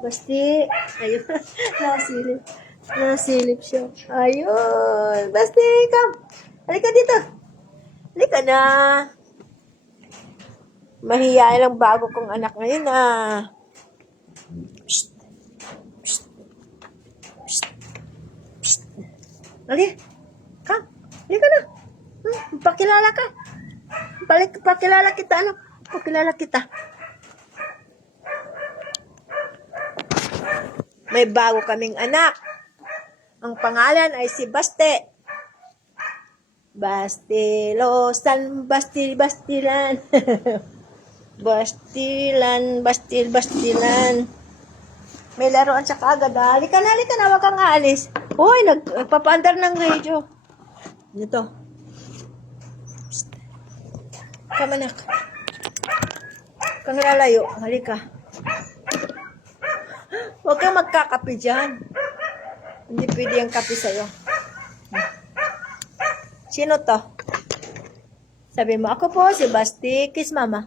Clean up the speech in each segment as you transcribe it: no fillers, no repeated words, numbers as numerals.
Basti. Ayun. Nasilip. Nasilip siya. Ayun. Basti, come. Halika dito. Halika na. Mahiyain ang bago kong anak ngayon ah. Psst. Psst. Psst. Psst. Halika. Come. Halika na. Pakilala ka. Pakilala kita. Ano? Pakilala kita. May bago kaming anak. Ang pangalan ay si Baste. Bastilosan, bastilan. Bastilan. May laruan siya kaagad. Halika na, huwag kang aalis. Hoy, nagpapaandar ng radio. Ito. Come anak. Kang lalayo. Halika. Huwag kang magkakape dyan. Hindi pwede yung kape sa'yo. Sino to? Sabi mo, ako po si Basti. Kiss mama.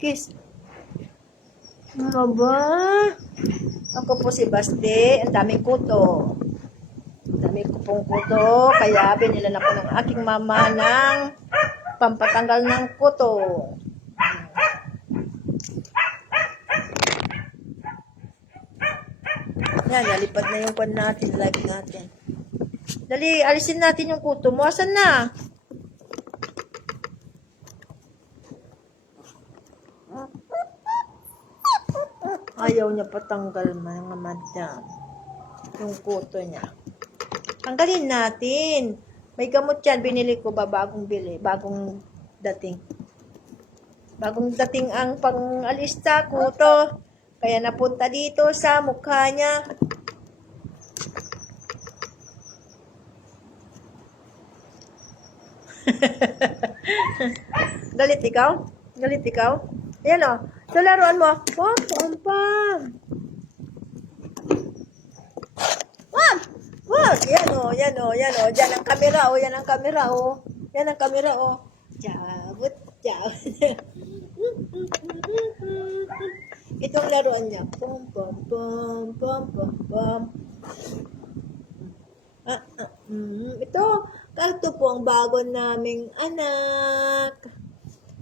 Kiss. Ano ba? Ako po si Basti. Ang daming kuto. Ang daming kupong kuto. Kaya binilan ako ng aking mama ng pampatanggal ng kuto. Yan, nalipad na yung pan natin, live natin. Dali, alisin natin yung kuto mo. Asan na? Ayaw niya patanggal mga madam. Yung kuto niya. Tanggalin natin. May gamot yan. Binili ko ba bagong bili? Bagong dating. Bagong dating ang pang-alista kuto. Kaya napunta dito sa mukha niya. Galit ikaw? Galit ikaw? Ayan o. Ito laruan mo. Pam, pam, pam. Pam! Wag! Yan o, yan o, yan o. Diyan ang kamera o, yan ang kamera o. Yan ang kamera o. Jabot, jabot. Itong laruan niya. Pam, pam, pam, pam, pam, pam. Ito po ang bago naming anak.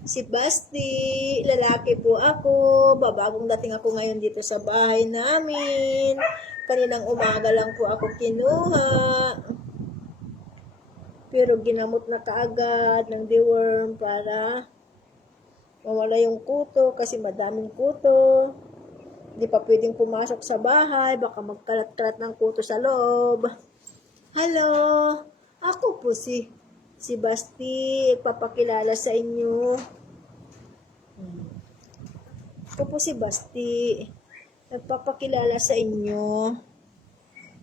Si Basti. Lalaki po ako. Babagong dating ako ngayon dito sa bahay namin. Kaninang umaga lang po ako kinuha. Pero ginamot na kaagad ng deworm para mawala yung kuto kasi madaming kuto. Hindi pa pwedeng pumasok sa bahay. Baka magkalat-kalat ng kuto sa loob. Hello! Ako po si Basti. Ipapakilala sa inyo. Ako po si Basti. Nagpapakilala sa inyo.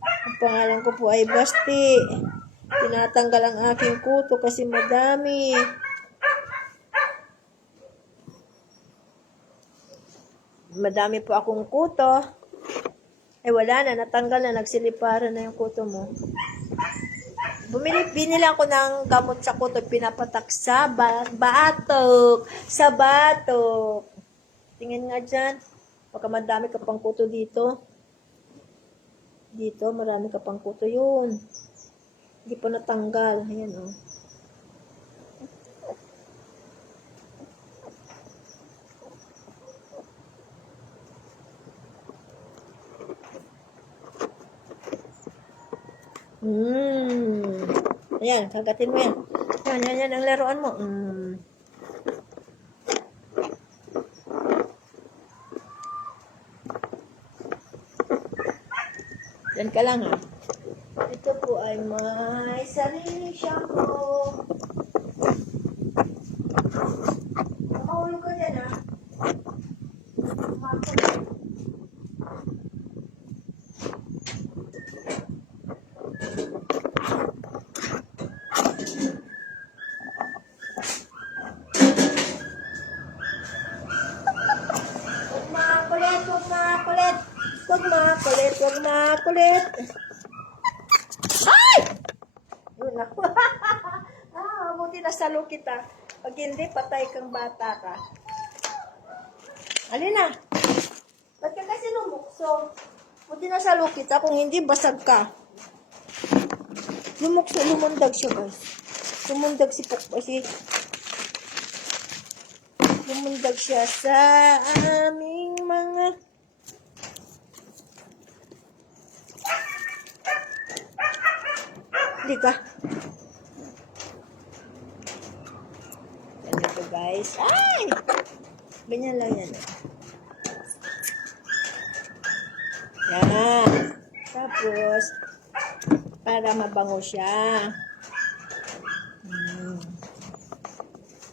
Ang pangalan ko po ay Basti. Tinatanggal ang aking kuto kasi madami. Madami po akong kuto. Wala na, natanggal na, nagsiliparan na yung kuto mo. Binili ako ng gamot sa kuto, pinapatak sa batok. Sa batok. Tingin nga dyan. Baka madami ka pang kuto dito. Dito, marami ka pang kuto yun. Hindi pa natanggal. Ayan o. Ayan, kagatin mo yan. Yan ang laruan mo. Yan ka lang ha. Ito po ay may sariling shampoo. Makahulog ka dyan ha. Huwag makulit. Ay! Yun ako. Buti nasalo kita. Pag hindi, patay kang bata ka. Alin na? Ba't ka kasi dinasalo kita, kung hindi, basag ka. Lumundag siya, guys. Lumundag lumundag siya sa aming mga... Hindi ka. Ganito, guys. Ay! Ganyan lang yan. Yan. Tapos, para mabango siya.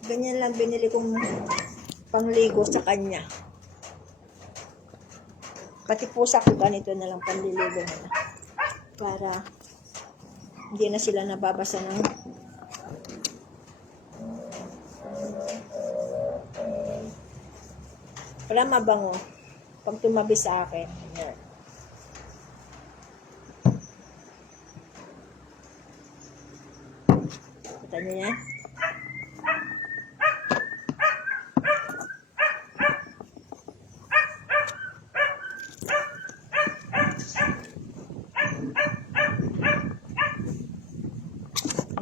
Ganyan lang binili kong pangligo sa kanya. Pati pusa ko ganito na lang panliligo nila. Para hindi na sila nababasa ng para mabango. Pag tumabi sa akin. Yan. Kita niyo yan?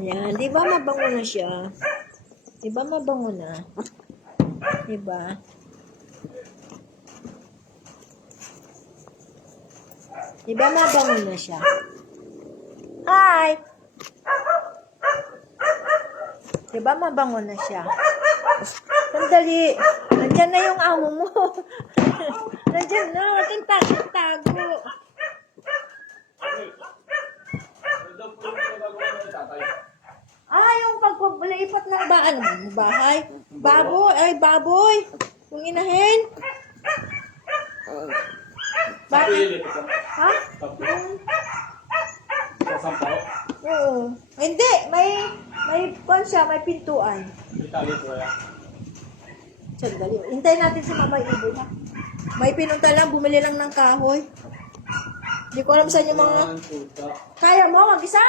Yan, di ba mabango na siya? Di ba mabango na? Di ba? Di ba mabango na siya? Hi! Di ba mabango na siya? Sandali! Nandyan na yung amo mo. Nandyan na. Huwag kang tago. Yung pagpapalaipat ng bahay. Baboy. Yung inahin. Bakit? Ha? Oo. Hindi. May siya, may pintuan. Sandali. Hintayin natin si Mama Ibo na. May pinunta lang, bumili lang ng kahoy. Hindi ko alam saan yung mga... Kaya mo, mag-isa?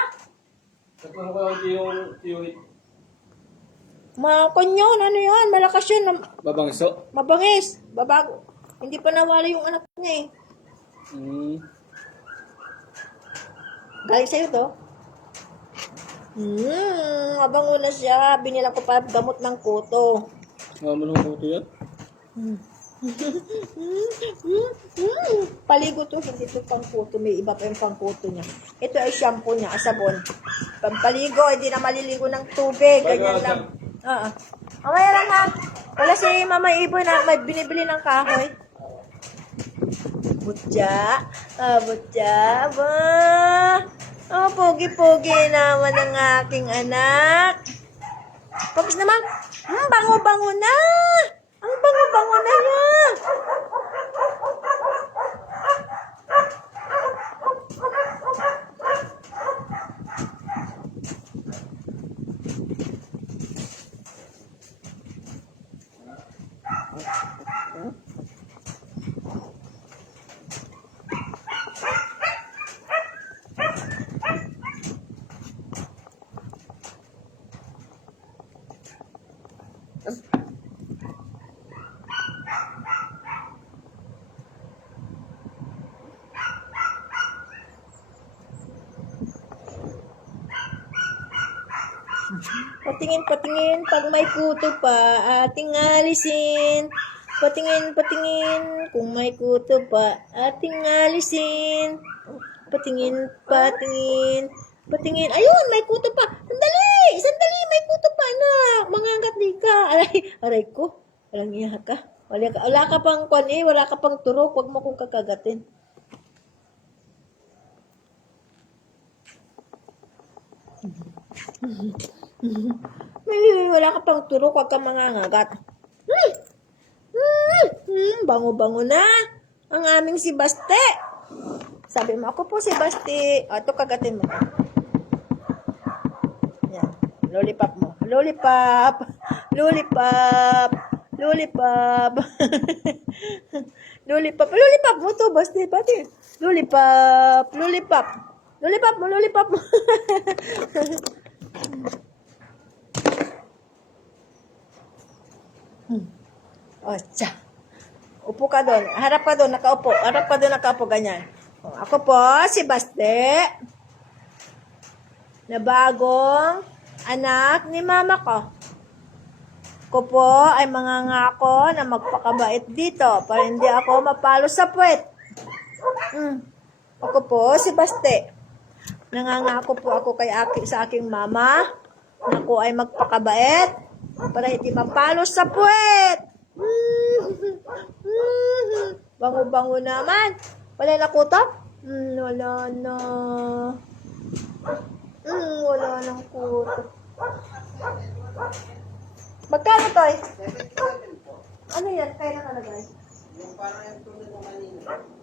Nagpuno ko yung Makonyon, ano yan? Malakas yun. babangso. Mabangis. Babago. Hindi pa nawala yung anak niya eh. Galing sa'yo to? Mabango na siya. Binilang ko pa gamot ng kuto. Maman ng kuto yan? Paligo to, hindi to pang kuto. May iba pa yung pang kuto niya. Ito ay shampoo niya, sabon. Pampaligo, hindi na maliligo ng tubig. Ganyan lang. Mamaya lang ha. Wala si Mama Ibo na may binibili ng kahoy. Butya. Butya. Ba. Pogi-pogi naman ang aking anak. Pagkis naman. Bango-bango na. Ang bango-bango na niya. Patingin, pag may kuto pa, ating alisin. Patingin, kung may kuto pa, ating alisin. Patingin. Ayun, may kuto pa. Sandali, may kuto pa, anak. Mangangat di ka. Aray ko. Walang iya ka. Wala ka pang wala ka pang turok. Huwag mo kong kakagatin. Wala ka pang turok, huwag kang mangangagat. Bango-bango na ang aming si Baste. Sabi mo, ako po si Baste. Ito, kagatin mo. Yan. Lollipop mo. Lollipop. Lollipop mo to, Baste. Pati. Lollipop mo. Tiya. Upo ka doon. Harap ka doon, nakaupo. Ganyan. Ako po si Baste, na bagong anak ni mama ko. Ako po ay mangangako na magpakabait dito para hindi ako mapalo sa puwet. Ako po si Baste. Nangangako po ako sa aking mama na ako ay magpakabait para hindi mapalo sa puwet. Bango-bango naman. Wala na kutok? Wala na. Wala nang kutok. Magkano to eh? Ano yan? Kaya nakalagay? Yung parang yung tulad mo kanina.